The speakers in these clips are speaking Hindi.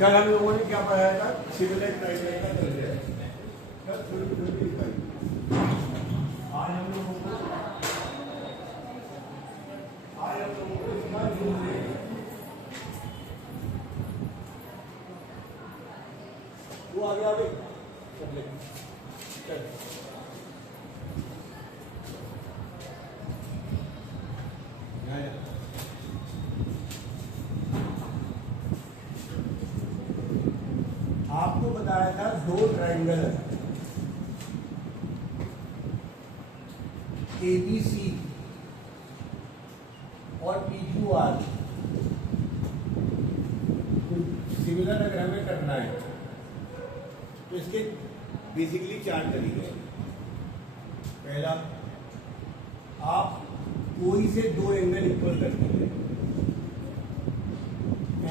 कल हम लोगों ने क्या पढ़ाया था? सिमिलर ट्रायंगल का दर्जा। कल थोड़ी आज हम लोगों को इसका यूज है। वो आगे आगे कर ले। चल आपको बताया था दो ट्रायंगल ABC और PQR सिमिलर अगर हमें करना है तो इसके बेसिकली चार तरीके हैं। पहला, आप कोई से दो एंगल इक्वल कर दीजिए,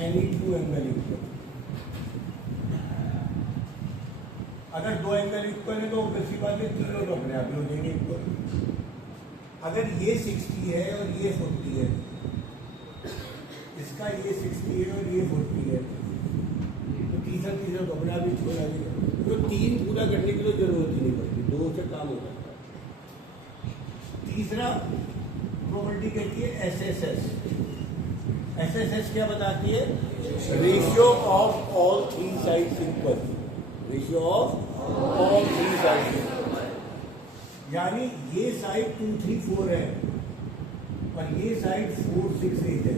एनी टू एंगल इक्वल। अगर दो एंगल इक्वल है तो ऑब्वियसली बात है तीनों तो अपने आप हो जाएंगे इक्वल। अगर ये 60 है और ये 40 है, इसका ये 60 है और ये 40 है, तो तीसरा तो अपने आप ही छोड़ आएगा। तो तीन पूरा करने की तो जरूरत ही नहीं पड़ती, दो से काम हो जाता है। तीसरा प्रॉपर्टी कहती है SSS। SSS क्या बताती है? Ratio of all three sides equal. Ratio of all three sides, यानी ये साइड 2, 3, 4 है और ये साइड 4, 6, 8 है।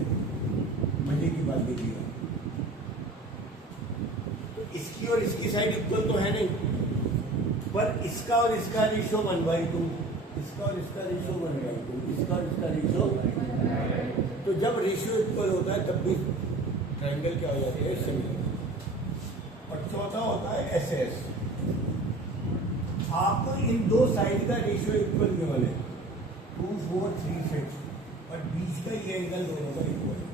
मजे की बात देखिएगा, तो इसकी और इसकी साइड इक्वल तो है नहीं, पर इसका और इसका रेशियो 1/2, इसका और इसका रेशियो 1/2, इसका और इसका रेशियो। तो जब रेशियो इक्वल होता है तब भी ट्रायंगल क्या हो जाती है? सिमिलर। और चौथा होता है SS। आपको इन दो साइड का रेशियो इक्वल केवल है 2, 4, 3, 6 और बीच का ये एंगल दोनों का इक्वल है।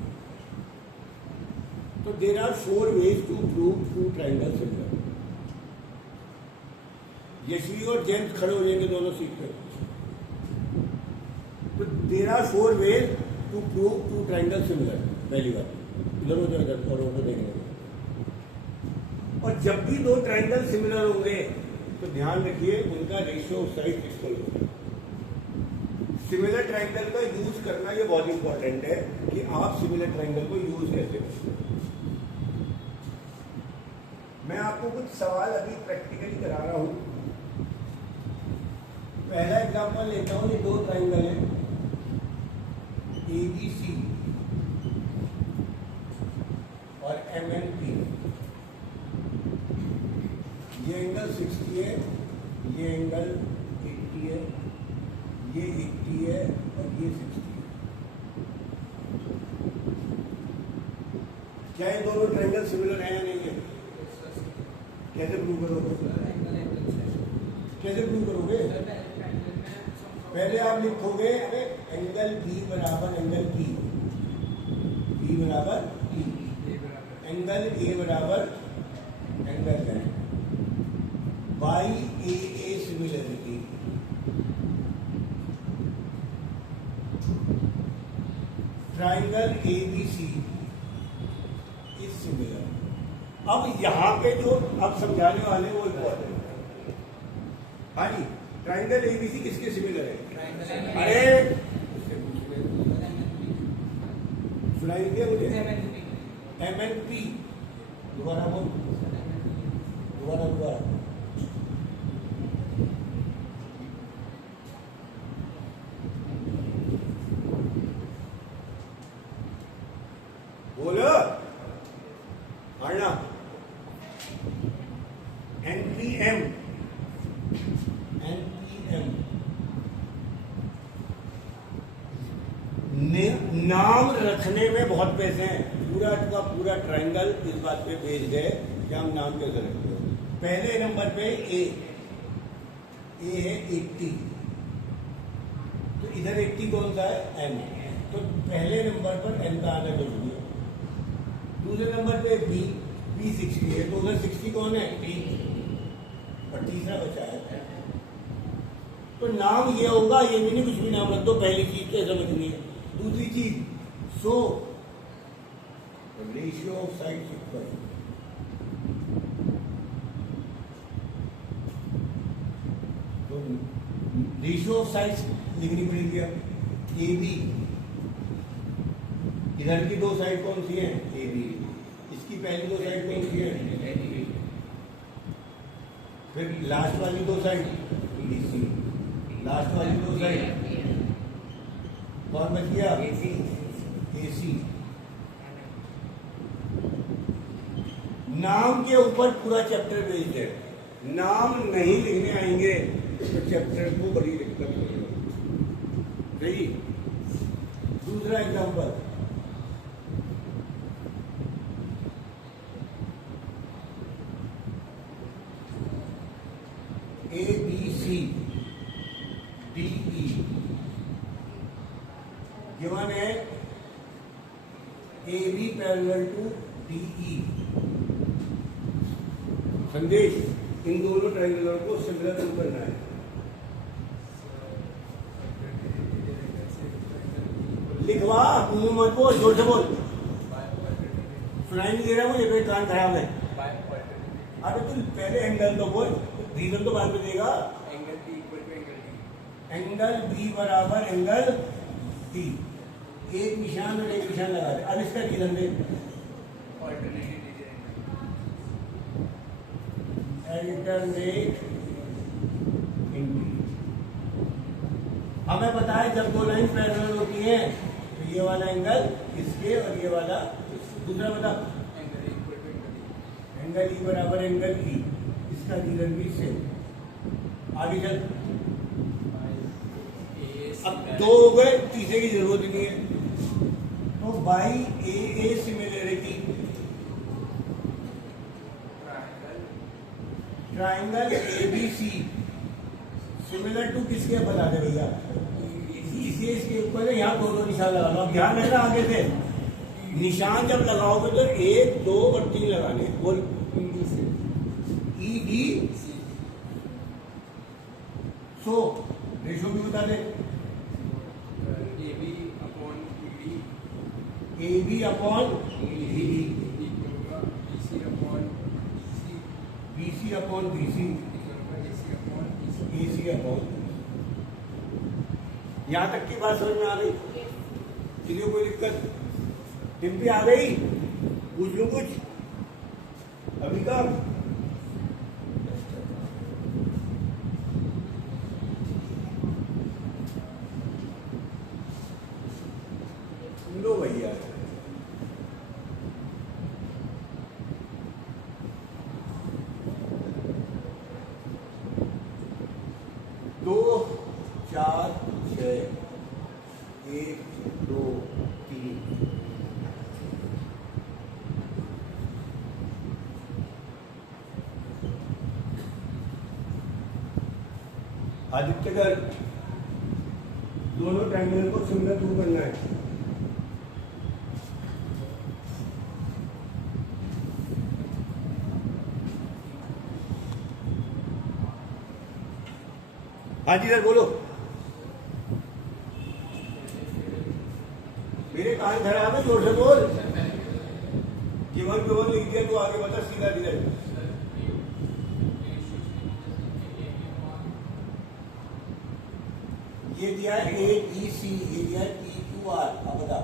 तो there are 4 ways to prove two triangle similar. Yashvi और जेम्स खड़े हो जाएंगे दोनों सीट पे। तो there are 4 ways to prove two triangle similar. पहली बात इधर हो जाएगा और उधर देखेंगे। और जब भी दो ट्रायंगल सिमिलर होंगे तो ध्यान रखिए उनका रेशियो साइड इक्वल होगा। सिमिलर ट्रायंगल का यूज करना ये बहुत इंपॉर्टेंट है कि आप सिमिलर ट्रायंगल को यूज कैसे करें। मैं आपको कुछ सवाल अभी प्रैक्टिकली करा रहा हूं। पहला एग्जांपल लेता हूं। ये दो ट्रायंगल है ABC और MNP। ये एंगल 60 है, ये एंगल 80 है, ये 80 है और ये 60 है। क्या ये दोनों ट्रायंगल सिमिलर है या नहीं है? कैसे प्रूव करोगे? कैसे प्रूव करोगे? पहले आप लिखोगे एंगल B बराबर एंगल P, B बराबर P, एंगल A बराबर एंगल है by AA similarity. Triangle ABC is similar. अब यहां पे जो अब समझाने वाले वो इम्पोर्टेंट है। हाँ जी, ट्रायंगल ABC किसके सिमिलर है? अरे सुनाई दिया मुझे? MNP। दोबारा बोल, दोबारा बोलो अर्णा। NPM नाम रखने में बहुत पैसे हैं। पूरा का पूरा ट्रायंगल इस बात पे भेज गए कि हम नाम कैसे रखते हो। पहले नंबर पे ए है 80, तो इधर 80 कौन सा है? M। तो पहले नंबर पर M का आना जरूरी है। दूसरे नंबर पे B 60 है, तो उधर 60 कौन है? T। और तीसरा बचा है। तो नाम ये होगा, ये भी नहीं कुछ भी नाम रख दो। पहली चीज तो समझनी है। दूसरी चीज, so ratio of sides equal. Ratio of sides लिखनी पड़ेगी अब। ए बी, इधर की दो साइड कौन सी है? A B. इसकी पहली दो साइड कौन सी है? फिर लास्ट वाली दो साइड बी सी, लास्ट वाली दो साइड कौन बच गया? ए सी। नाम के ऊपर पूरा चैप्टर बेस्ड है। नाम नहीं लिखने आएंगे तो चैप्टर को बड़ी दिक्कत होगी। सही। दूसरा example, A B C D E given है। A B parallel to D E. संदेश, इन दोनों ट्रायंगुलर को सिमिलर टू करना है। लिखवा, मुंह मत बोल, जोर से बोल। सुनाई नहीं दे रहा मुझे, कोई कान खराब है। अरे तुम पहले एंगल तो बोल, रीजन तो बाद में देगा। Angle B equal to angle D. Angle B बराबर एंगल टी। एक निशान और एक निशान लगा दे। अब इसका रीजन दे। अल्टरनेट हमें पता है जब दो लाइन पैरेलल होती हैं तो ये वाला एंगल इसके और ये वाला। दूसरा बता, एंगल ई बराबर एंगल ई। इसका रीजन भी सेम। आगे चल। अब दो हो गए, तीसरे की जरूरत नहीं है। तो by A similarity triangle A B C similar to किसके बता दे भैया? इसी इसके ऊपर है। यहाँ दो निशान लगा लो। अब ध्यान रखना आगे से निशान जब लगाओगे तो 1, 2 और 3 लगाने। बोल। ई डी सो रेशो भी बता दे। A B upon E D B C upon B C, A C upon. यहां तक की बात समझ में आ गई? किसी कोई दिक्कत? डिम्पी आ गई? पूछ लो कुछ अभी का। लो भैया, दो, चार, छः, 1, 2, 3। आदित्यगढ़ दोनों ट्रायंगल को सिमिलर टू करना है। हाँ जी सर बोलो। मेरे कान खराब है, जोर से बोल। जीवन लिख दिया तो आगे बता सीधा धीरे। ये दिया है ए ई सी, ये दिया है पी क्यू आर। अब बता।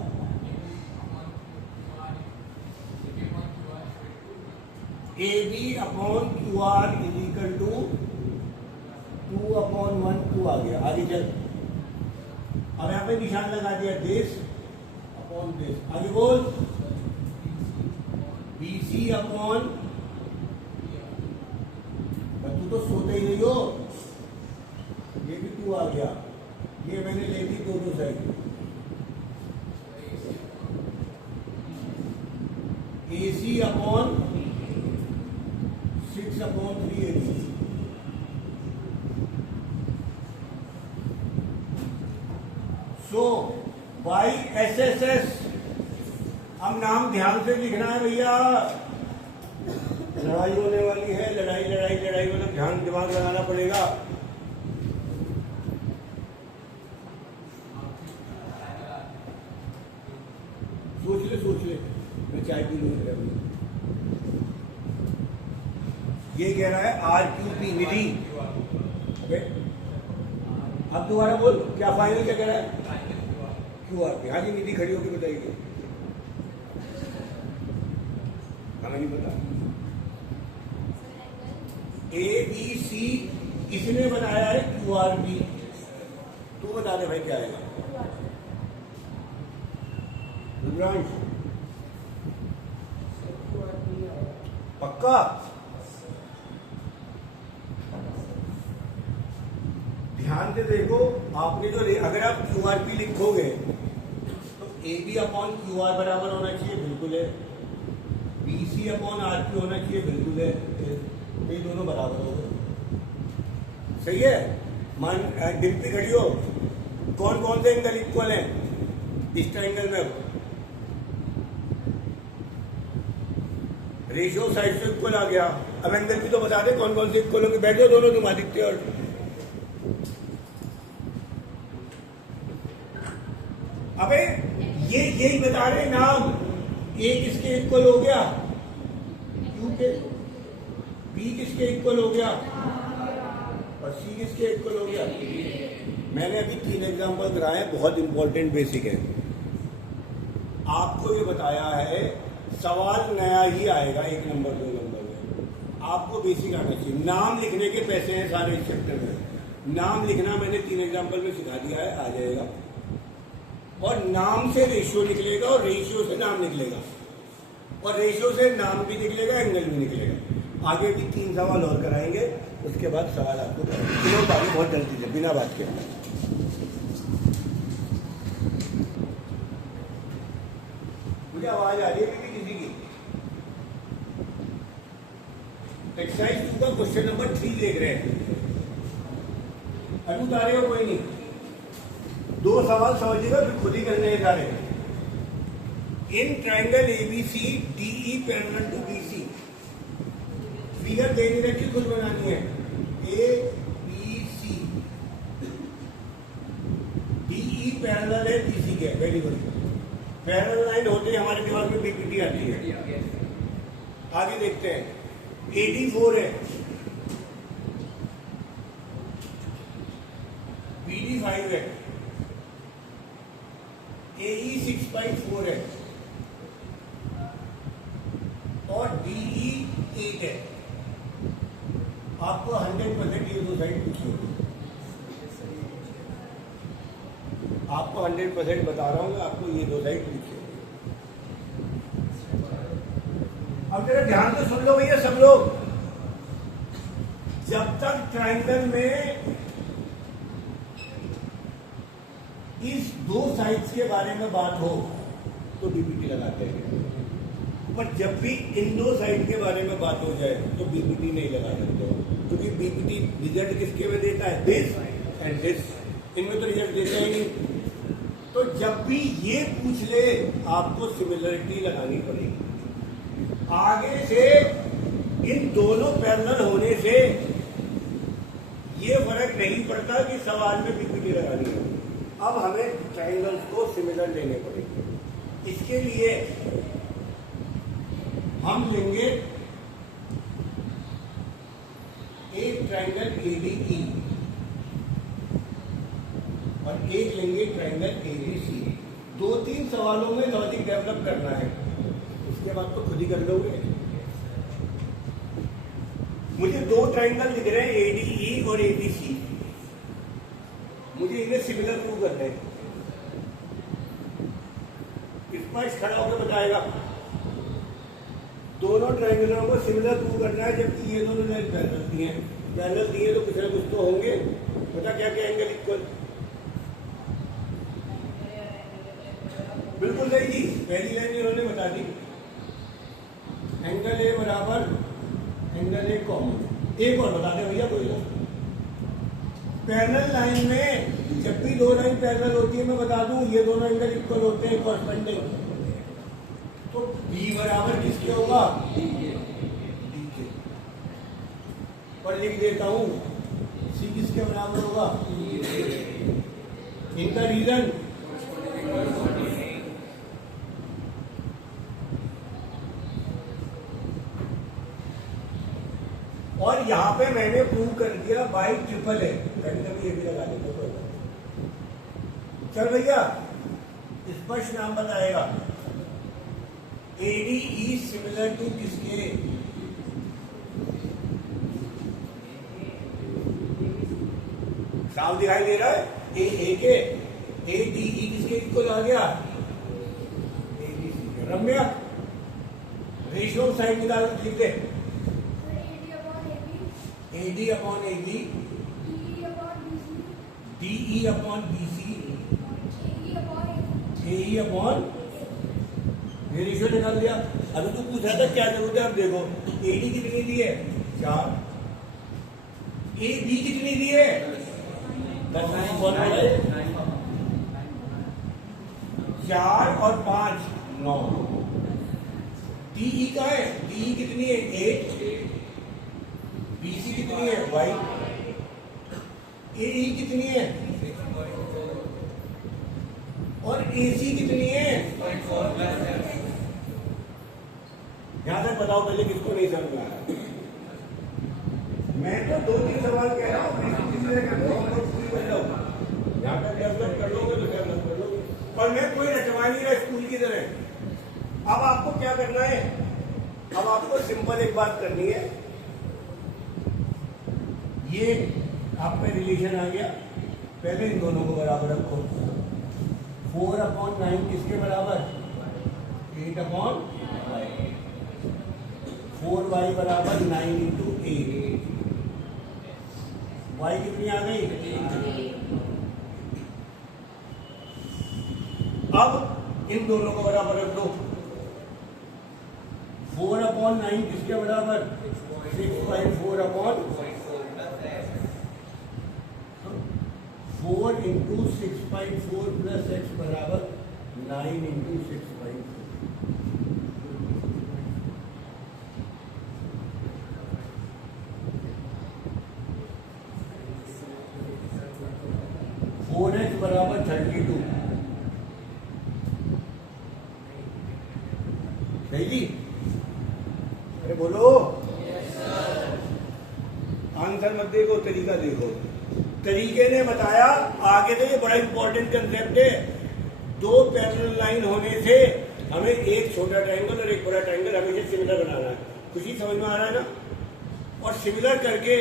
A B upon Q R is equal to 2/1 2 आ गया। आगे चल। अब यहाँ पे निशान लगा दिया, देश अपॉन देश। आगे बोल। बी सी अपॉन, तू तो सोते ही नहीं हो। ये भी 2 आ गया। ये मैंने ले ली दोनों side. A C upon 6/3 A B. So by S S S. अब नाम ध्यान से लिखना है भैया। लड़ाई होने वाली है। लड़ाई मतलब ध्यान दिमाग लगाना पड़ेगा। सोच ले मैं चाय पी लूंगा। ये कह रहा है RQP निधि। अब दोबारा बोल, क्या फाइनल क्या कह रहा है? क्यूआर पे। हाँ जी, निधि खड़ी होकर बताइए। हमें नहीं पता। ABC इसने बनाया है QRP। तू बता दे भाई क्या आएगा? रुद्रांश पक्का? ध्यान से देखो, आपने जो अगर आप QRP लिखोगे तो AB अपॉन QR बराबर होना चाहिए, बिल्कुल है। BC अपॉन RP होना चाहिए, बिल्कुल है। ये दोनों बराबर हो गए, सही है। मान डिप्टी खड़ी हो, कौन कौन से एंगल इक्वल है इस ट्रायंगल में? रेशियो साइड से इक्वल आ गया। अब एंगल भी तो बता दे कौन कौन से इक्वल होंगे। बैठ जाओ दोनों, तुम आदित्य और अबे ये यही बता रहे नाम। ए किसके इक्वल हो गया? क्यू के। बी किसके इक्वल हो गया? और सी किसके इक्वल हो गया? मैंने अभी 3 एग्जांपल कराए, बहुत इंपॉर्टेंट बेसिक है। आपको ये बताया है, सवाल नया ही आएगा 1 नंबर 2 नंबर में। आपको बेसिक आना चाहिए। नाम लिखने के पैसे हैं सारे इस चैप्टर में। नाम लिखना मैंने 3 एग्जांपल में सिखा दिया है, आ जाएगा। और नाम से रेशियो निकलेगा और रेशियो से नाम निकलेगा और रेशियो से नाम भी निकलेगा, एंगल भी निकलेगा। आगे भी 3 सवाल और कराएंगे, उसके बाद सवाल आपको आगे बहुत जल्दी से बिना बात के। मुझे आवाज आ रही है किसी की? एक्सरसाइज 2 का क्वेश्चन नंबर 3 देख रहे हैं। अभी उतारे हो कोई नहीं? 2 सवाल समझिएगा, फिर खुद ही करने हैं सारे। In triangle ABC DE parallel to BC, figure दे नहीं रखी, खुद बनानी है। ABC DE पैरेलल है BC के, वेरी गुड। पैरेलल लाइन होते ही हमारे दिमाग में BPT आती है। आगे देखते हैं। AD 4 है, BD 5 है, AE 6.4 है और DE 8 है। आपको 100% ये 2 साइड पूछी होगी। आपको 100% बता रहा हूँ, आपको ये 2 साइड पूछी होगी। अब जरा ध्यान से सुन लो भैया सब लोग। जब तक ट्रायंगल में इस 2 साइड्स के बारे में बात हो तो बीपीटी लगाते हैं, पर जब भी इन 2 साइड के बारे में बात हो जाए तो बीपीटी नहीं लगा सकते, क्योंकि बीपीटी रिजल्ट किसके में देता है? This and this. इनमें तो रिजल्ट देता ही नहीं। तो जब भी ये पूछ ले आपको सिमिलरिटी लगानी पड़ेगी। आगे से इन दोनों पैरेलल होने से ये फर्क नहीं पड़ता कि सवाल में बीपीटी लगानी है। अब हमें ट्रायंगल्स को सिमिलर लेने पड़ेंगे। इसके लिए हम लेंगे एक ट्रायंगल ADE और एक लेंगे ट्रायंगल ABC। 2-3 सवालों में लॉजिक डेवलप करना है, उसके बाद तो खुद ही कर लोगे। मुझे 2 ट्रायंगल दिख रहे हैं, ADE और ABC। मुझे इन्हें सिमिलर प्रूव करना है। स्पष्ट खड़ा होकर बताएगा। दोनों ट्रायंगलों को सिमिलर प्रूव करना है, जबकि ये दोनों लाइन पैरेलल दिए हैं। पैरेलल दिए तो कुछ ना कुछ तो होंगे। पता क्या क्या एंगल इक्वल? बिल्कुल सही जी, पहली लाइन इन्होंने बता दी। एंगल ए बराबर एंगल ए कॉमन। एक और बता दे भैया कोई ना। पैरेलल लाइन में जब भी 2 लाइन पैरेलल होती है, मैं बता दूं ये दोनों एंगल इक्वल होते हैं, कॉरस्पॉन्डिंग। तो बी बराबर किसके होगा? डी के। और लिख देता हूं सी किसके बराबर होगा? इनका रीजन और यहां पे मैंने प्रूव कर दिया बाई ट्रिपल है। कभी कभी ये भी लगा देते चल भैया स्पष्ट नाम बताएगा। AD is similar to किसके? साफ दिखाई दे रहा है? A के ADE किसके इक्वल आ गया? ABC के। रम्या रेशियो साइड निकाल लिख दे। AD upon AB, DE upon BC, AE upon ये रेशियो निकाल दिया। अभी तू पूछा था क्या जरूरत है, अब देखो AD कितनी दी है? 4। AB कितनी दी है? 10। कौन बोला है? 4 और 5 9। DE का है? DE कितनी है? 8। BC कितनी है? 5। AE कितनी है? और AC कितनी है? यहां तक बताओ पहले किसको नहीं समझ में आया। मैं तो 2-3 सवाल कह रहा हूँ, किसी ने कर लो पूरी बन जाओ। यहाँ तक डेवलप कर लोगे तो डेवलप कर लोगे। और मैं कोई रटवा नहीं रहा स्कूल की तरह। अब आपको क्या करना है? अब आपको सिंपल एक बात करनी है। ये आप में रिलेशन आ गया, पहले इन दोनों को बराबर रखो। 4/9 किसके बराबर? 8/5। 4y बराबर 9 इंटू 8। y कितनी आ गई? अब इन दोनों को बराबर रख दो। 4/9 किसके बराबर? 6/4/4 इंटू 6/4 प्लस x बराबर 9 इंटू 6/4। 4x बराबर 32। सही जी? अरे बोलो। आंसर मत देखो, तरीका देखो। तरीके ने बताया आगे तो ये बड़ा इंपॉर्टेंट कंसेप्ट है। 2 पैरेलल लाइन होने से हमें एक छोटा ट्रायंगल और एक बड़ा ट्रायंगल हमेशा सिमिलर बनाना है। कुछ ही समझ में आ रहा है ना? और सिमिलर करके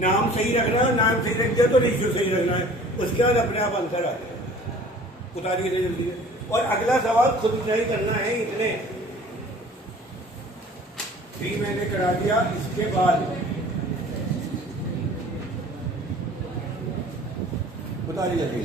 नाम सही रखना है, नाम सही रख दिया तो रेशियो सही रखना है। उसके बाद अपने आप आंसर आ जाएगा। उतारिए जल्दी है। और अगला सवाल खुद नहीं करना है। इतने 3 मैंने करा दिया। इसके बाद उतारिए जल्दी।